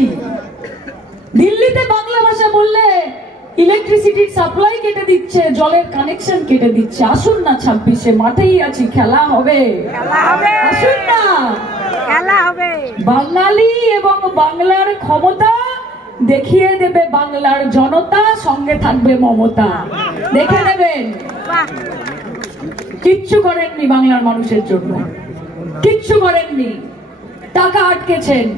আছি। দিল্লিতে বাংলা ভাষা বললে ইলেকট্রিসিটির সাপ্লাই কেটে দিচ্ছে, জলের কানেকশন কেটে দিচ্ছে। আসুন না 26-এ, মাঠেই আছি, খেলা হবে, আসুন না, খেলা হবে। বাঙালি এবং বাংলার ক্ষমতা দেখিয়ে দেবে বাংলার জনতা, সঙ্গে থাকবে মমতা, দেখে নেবেন। কিচ্ছু করেননি বাংলার মানুষের জন্য, কিচ্ছু করেননি। টাকা আটকেছেন।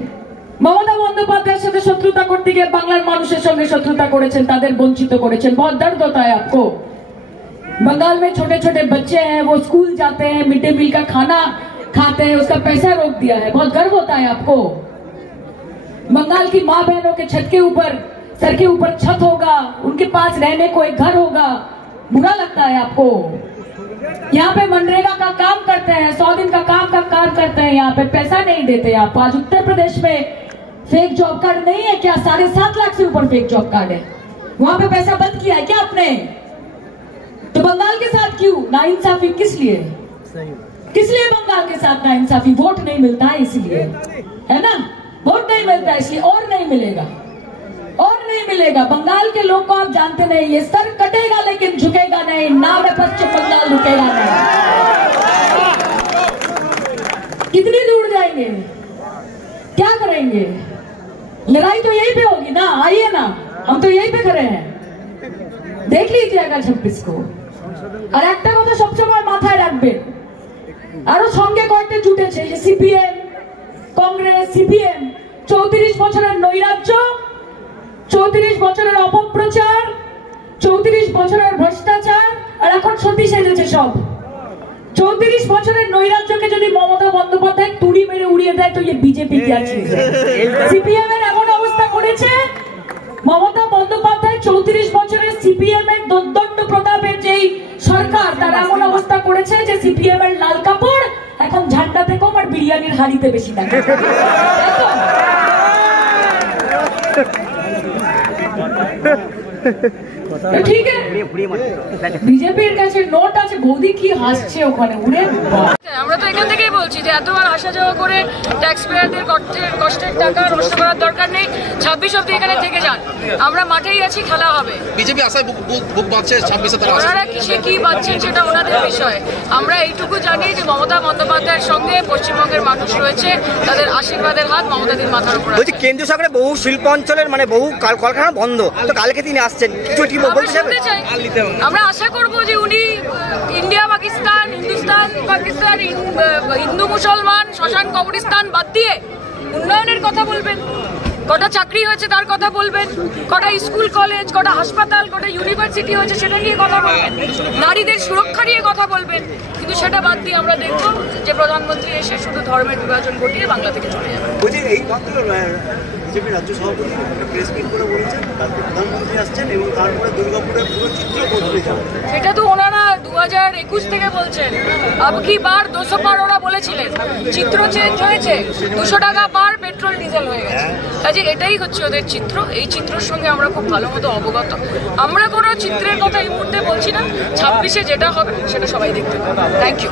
মমতা বন্দ্যোপাধ্যায়ের সাথে শত্রুতা করতে গিয়ে বাংলার মানুষের সঙ্গে শত্রুতা করেছেন, তাদের বঞ্চিত করেছেন। बहुत दर्द होता है आपको। बंगाल में छोटे छोटे बच्चे हैं, वो स्कूल जाते हैं, मिड डे मील का खाना खाते हैं, उसका पैसा रोक दिया है। बहुत गर्व होता है आपको। बंगाल की माँ बहनों के छत के ऊपर, सर के ऊपर छत होगा, उनके पास रहने को एक घर होगा, बुरा लगता है आपको। यहाँ पे मनरेगा का काम करते हैं, 100 दिन का काम करते हैं, यहाँ पे पैसा नहीं देते आप। आज उत्तर प्रदेश में फेक जॉब कार्ड नहीं है क्या? 7.5 लाख से ऊपर फेक जॉब कार्ड है, वहां पे पैसा बंद किया है क्या आपने? तो बंगाल के साथ क्यों नाइंसाफी? किस लिए, किस लिए बंगाल के साथ नाइंसाफी? वोट नहीं मिलता है इसलिए, है ना? वोट नहीं मिलता है इसलिए, और नहीं मिलेगा, और नहीं मिलेगा। बंगाल के लोग को आप जानते नहीं, ये सर कटेगा लेकिन झुकेगा नहीं, नाम है पश्चिम बंगाल, रुकेगा नहीं। कितनी दूर जाएंगे, क्या करेंगे? लड़ाई तो यहीं पे होगी ना, आइए ना, हम तो यहीं पे खड़े हैं, देख लीजिएगा 26 को। আর একটা কথা সবসময় মাথায় রাখবেন, আরো সঙ্গে কয়েকটা জুটেছে, সিপিএম, কংগ্রেস, সিপিএম। 34 বছরের নৈরাজ্য, 34 বছরের অপপ্রচার, 34 বছরের ভ্রষ্টাচার, আর এখন সত্যি সেজেছে সব। 34 বছরের নৈরাজ্যকে যদি মমতা বন্দ্যোপাধ্যায় তুড়ি মেরে উড়িয়ে দেয়, তো ये बीजेपी क्या चीज है? সিপিএম এর এমন অবস্থা করেছে মমতা বন্দ্যোপাধ্যায়, 34 বছরের সিপিএম এর দোর্দণ্ড প্রতাপের যেই সরকার, তার এমন অবস্থা করেছে যে সিপিএম এর লাল কাপড় এখন ঝান্ডাতে কম আর বিরিয়ানির হাড়িতে বেশি থাকে। ঠিক আছে, বিজেপির কাছে নোট আছে, বৌদি কি হাসছে ওখানে উড়ে। আমরা তো এখান থেকেই বলছি যে এতবার আসা যাওয়া করে ট্যাক্স পেয়ারদের কষ্টের টাকা নষ্ট করার দরকার নেই। 26 অব্দি এখানে থেকে যান, আমরা মাঠেই আছি, খেলা হবে। বিজেপি আশায় বুক বাঁধছে 26-এ, ওনারা কিসে কি বাঁধছেন সেটা ওনাদের বিষয়। আমরা এইটুকু জানি যে মমতা বন্দ্যোপাধ্যায়ের সঙ্গে পশ্চিমবঙ্গের মানুষ রয়েছে, তাদের আশীর্বাদের হাত মমতাদির মাথার উপর। বলছি কেন্দ্রীয় সরকারে বহু শিল্প অঞ্চলের বহু কলকারখানা বন্ধ, তো কালকে তিনি আসছেন, আমরা আশা করবো যে উনি ইন্ডিয়া পাকিস্তান, হিন্দুস্তান পাকিস্তান, হিন্দু মুসলমান, শ্মশান কবরস্থান বাদ দিয়ে উন্নয়নের কথা বলবেন। কটা চাকরি হয়েছে তার কথা বলবেন, কটা স্কুল কলেজ, কটা হাসপাতাল, কটা ইউনিভার্সিটি হয়েছে সেটা নিয়ে কথা বলবেন, নারীদের সুরক্ষা নিয়ে কথা বলবেন। কিন্তু সেটা বাদ দিয়ে আমরা দেখব যে প্রধানমন্ত্রী এসে শুধু ধর্মের বিভাজন ঘটিয়ে বাংলা থেকে চলে যাবে। বিজেপি রাজ্য সভাপতি একটা প্রেস মিট করে বলেছেন কালকে প্রধানমন্ত্রী আসছেন এবং তারপরে দুর্গাপুরের পুরো চিত্র বদলে যাবে। সেটা তো ওনারা 2021 থেকে বলছেন, আব কি বার 200 পার ওরা বলেছিলেন, চিত্র চেঞ্জ হয়েছে, 200 টাকা পার পেট্রোল ডিজেল হয়ে গেছে। কাজে এটাই হচ্ছে ওদের চিত্র, এই চিত্রের সঙ্গে আমরা খুব ভালো মতো অবগত। আমরা কোনো চিত্রের কথা এই মুহূর্তে বলছি না, 26-এ যেটা হবে সেটা সবাই দেখতে পাবে। Thank you.